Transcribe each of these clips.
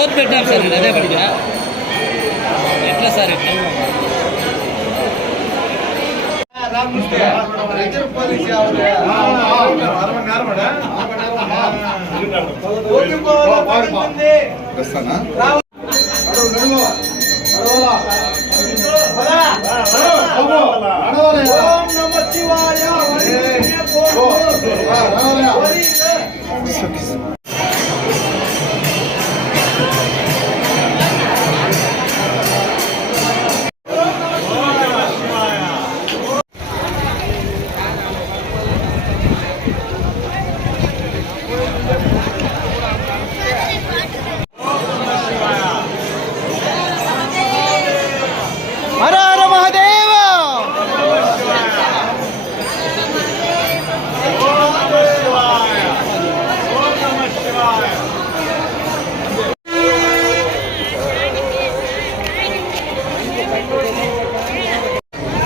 Fourth பெட்னா sir நிறைய படிக்கிறேன் எட்டில் சார் ஓம் நம சிவாய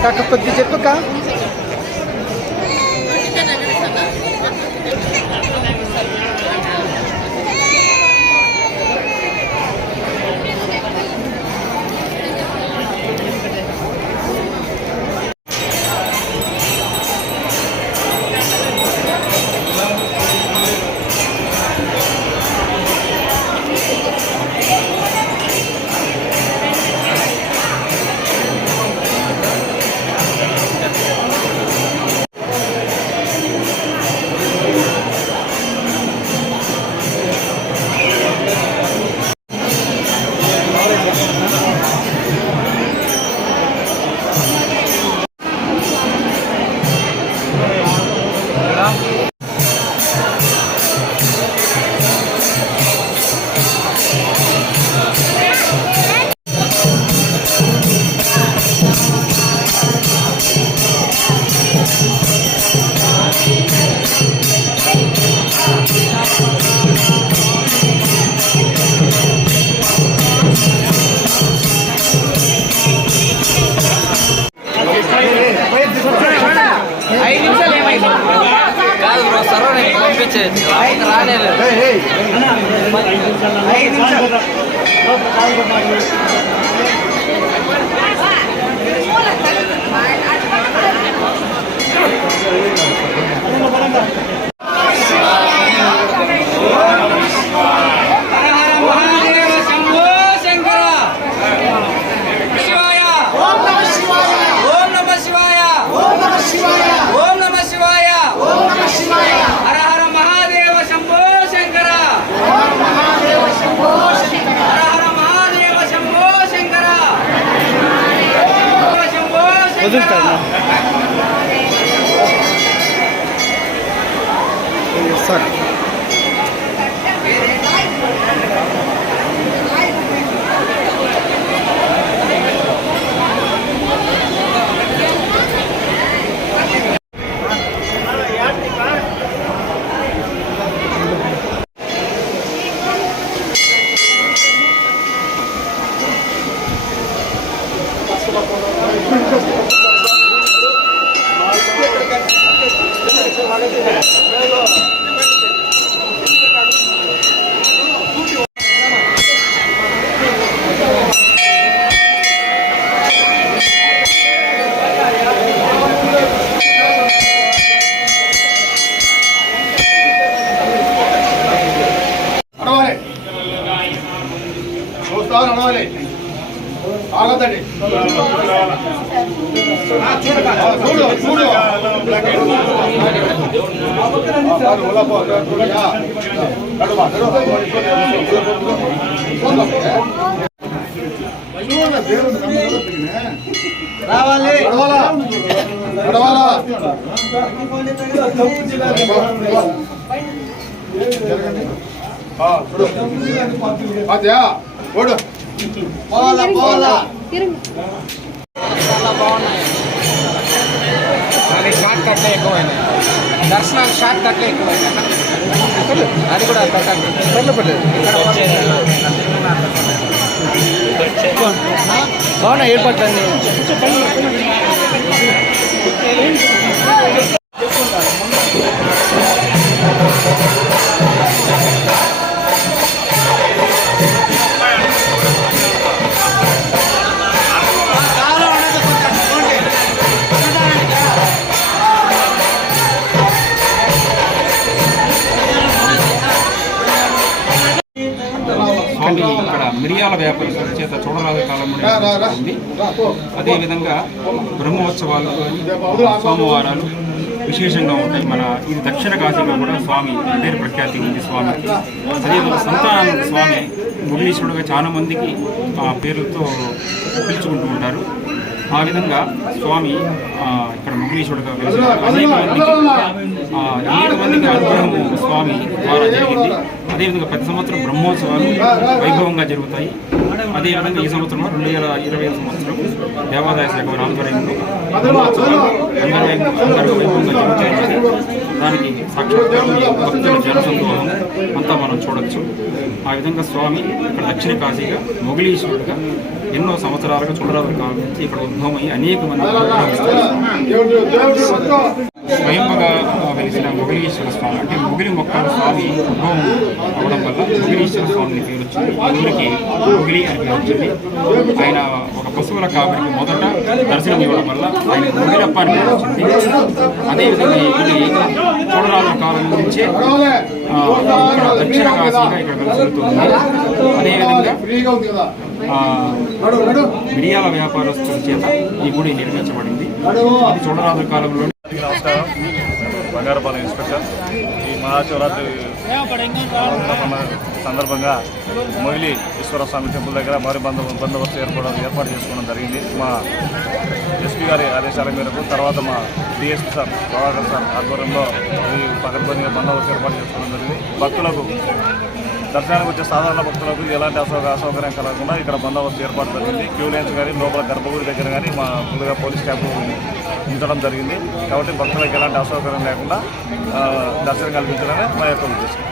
काका पद्धतीचे का రాలేదు. చూస్తారు ఆగదండి చూడు చూడు. రావాలి. నడవాలా? చూడు. ఓడు. పోలా పోలా చాలా బాగున్నాయి కానీ షార్ట్ కట్లే ఎక్కువైనాయి దర్శనానికి షార్ట్ కట్లే ఎక్కువైనాయి అది కూడా పెట్టండి ఇక్కడ బాగున్నా ఏర్పాట్లన్నీ మిరియాల వ్యాపారస్తుల చేత చూడరాదు కాలం ఉంది అదేవిధంగా బ్రహ్మోత్సవాలు సోమవారాలు విశేషంగా ఉంటాయి. మన ఇది దక్షిణ కాశీలో కూడా స్వామి పేరు ప్రఖ్యాతి ఉంది స్వామికి అదేవిధంగా సంతానంద స్వామి మురళీశ్వరుడుగా చాలా మందికి ఆ పేరుతో పిలుచుకుంటూ ఉంటారు. ఆ విధంగా స్వామి ఇక్కడ ముగలీశ్వరుడుగా అనేక మందికి స్వామి ద్వారా జరిగింది. అదేవిధంగా ప్రతి సంవత్సరం బ్రహ్మోత్సవాలు వైభవంగా జరుగుతాయి. అదేవిధంగా ఈ సంవత్సరం రెండు వేల ఇరవై ఐదు సంవత్సరం దేవాదాయ శాఖ వారి ఆధ్వర్యంలో బ్రహ్మోత్సవాలు అంగరంగ వైభవంగా జరుగుతాయి. దానికి సాక్షాత్కారం ఈ భక్తుల జనసందోహం అంతా మనం చూడొచ్చు. ఆ విధంగా స్వామి ఇక్కడ దక్షిణ కాశీగా మొగలీశ్వరుడుగా ఎన్నో సంవత్సరాలుగా చూడరాదు కాలం నుంచి ఇక్కడ ఉద్భవమై అనేక మంది స్వయంగా వెలిసిన మొగలీశ్వర స్వామి. అంటే మొగిలి మొక్కల స్వామి ఉద్భవం అవడం వల్ల మొగిలీశ్వర స్వామిని పేరు వచ్చింది ఈ ఊరికి మొగిలి అని పేరు వచ్చింది. ఆయన ఒక పశువుల కాబట్టి మొదట దర్శనం ఇవ్వడం వల్ల ఆయన మొగిలప్ప అని పేరు వచ్చింది. అదేవిధంగా ఈ కాలం నుంచే ఇక్కడ దక్షిణ కాశీగా ఇక్కడ వెలుస్తుంది అదేవిధంగా ఫ్రీగా ఆ, మిరియాల వ్యాపారస్తుల చేత ఈ గుడి నిర్మించబడింది. అది చూడరాజు కాలంలో నమస్కారం. బంగారపాలెం ఇన్స్పెక్టర్. ఈ మహాశివరాత్రి సందర్భంగా మొయిలి ఈశ్వర స్వామి టెంపుల్ దగ్గర మరి బందో బందోబస్తు ఏర్పడడం ఏర్పాటు చేసుకోవడం జరిగింది. మా ఎస్పీ గారి ఆదేశాల మేరకు తర్వాత మా డిఎస్పీ సార్ ప్రభాకర్ సార్ ఆధ్వర్యంలో ఈ పకడ్బందీగా బందోబస్తు ఏర్పాటు చేసుకోవడం జరిగింది. భక్తులకు దర్శనానికి వచ్చే సాధారణ భక్తులకు ఎలాంటి అసౌక అసౌకర్యం కలగకుండా ఇక్కడ బందోబస్తు ఏర్పాటు జరిగింది. క్యూ లైన్స్ కానీ లోపల గర్భగుడి దగ్గర కానీ మా ముందుగా పోలీస్ క్యాంపు ఉంచడం జరిగింది. కాబట్టి భక్తులకు ఎలాంటి అసౌకర్యం లేకుండా దర్శనం కల్పించడమే మా యొక్క ఉద్దేశం.